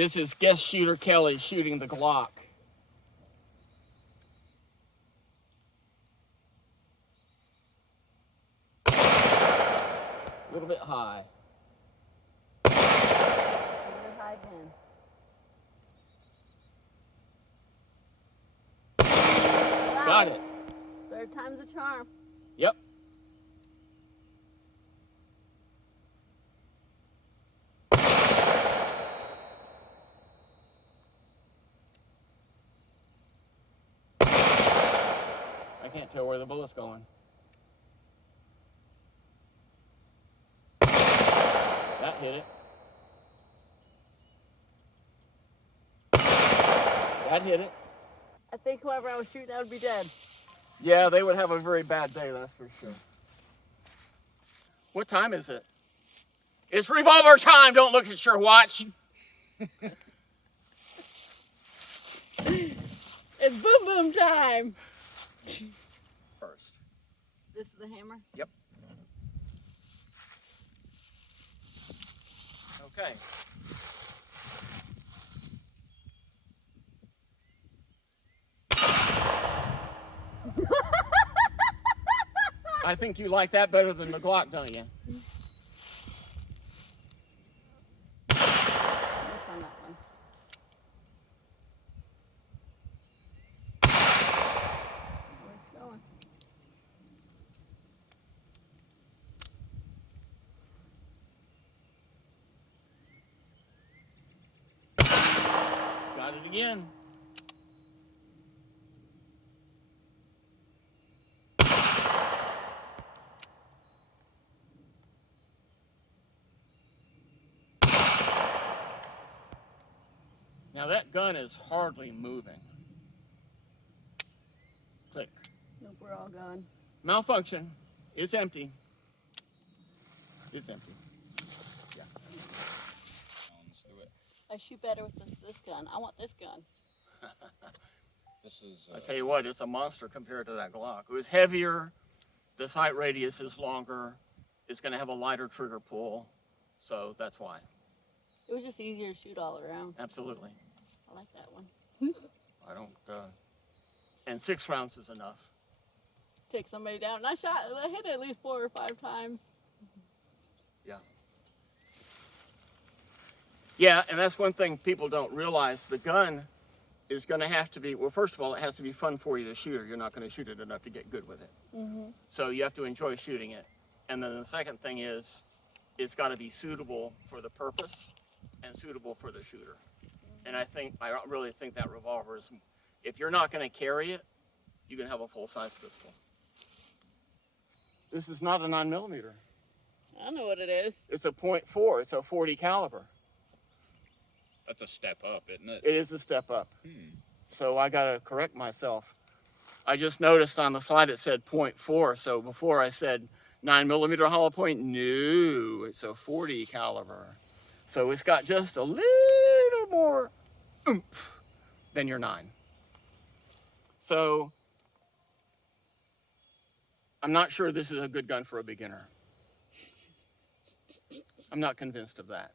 This is guest shooter Kelly shooting the Glock. A little bit high. A little bit high again. Got it. Third time's a charm. Yep. I can't tell where the bullet's going. That hit it. That hit it. I think whoever I was shooting at would be dead. Yeah, they would have a very bad day, that's for sure. What time is it? It's revolver time! Don't look at your watch! It's boom boom time! First. This is the hammer? Yep. Okay. I think you like that better than the Glock, don't you? Let's find that one. Where's it going? Got it again. Now that gun is hardly moving. Click. Nope, we're all gone. Malfunction. It's empty. It's empty. Yeah. Let's do it. I shoot better with this gun. I want this gun. This is. I tell you what, it's a monster compared to that Glock. It was heavier. The sight radius is longer. It's going to have a lighter trigger pull. So that's why. It was just easier to shoot all around. Absolutely. I like that one. I don't. And 6 rounds is enough. Take somebody down. And I hit it at least 4 or 5 times. Yeah. Yeah, and that's one thing people don't realize. The gun is going to have to be, well, first of all, it has to be fun for you to shoot, or you're not going to shoot it enough to get good with it. Mm-hmm. So you have to enjoy shooting it. And then the second thing is, it's got to be suitable for the purpose and suitable for the shooter. And I really think that revolver is, if you're not going to carry it, you can have a full-size pistol. This is not a 9mm. I know what it is. It's a .4. It's a 40 caliber. That's a step up, isn't it? It is a step up. So I got to correct myself. I just noticed on the slide it said .4. So before I said 9mm hollow point, no, it's a 40 caliber. So it's got just a little more oomph than your 9. So I'm not sure this is a good gun for a beginner. I'm not convinced of that.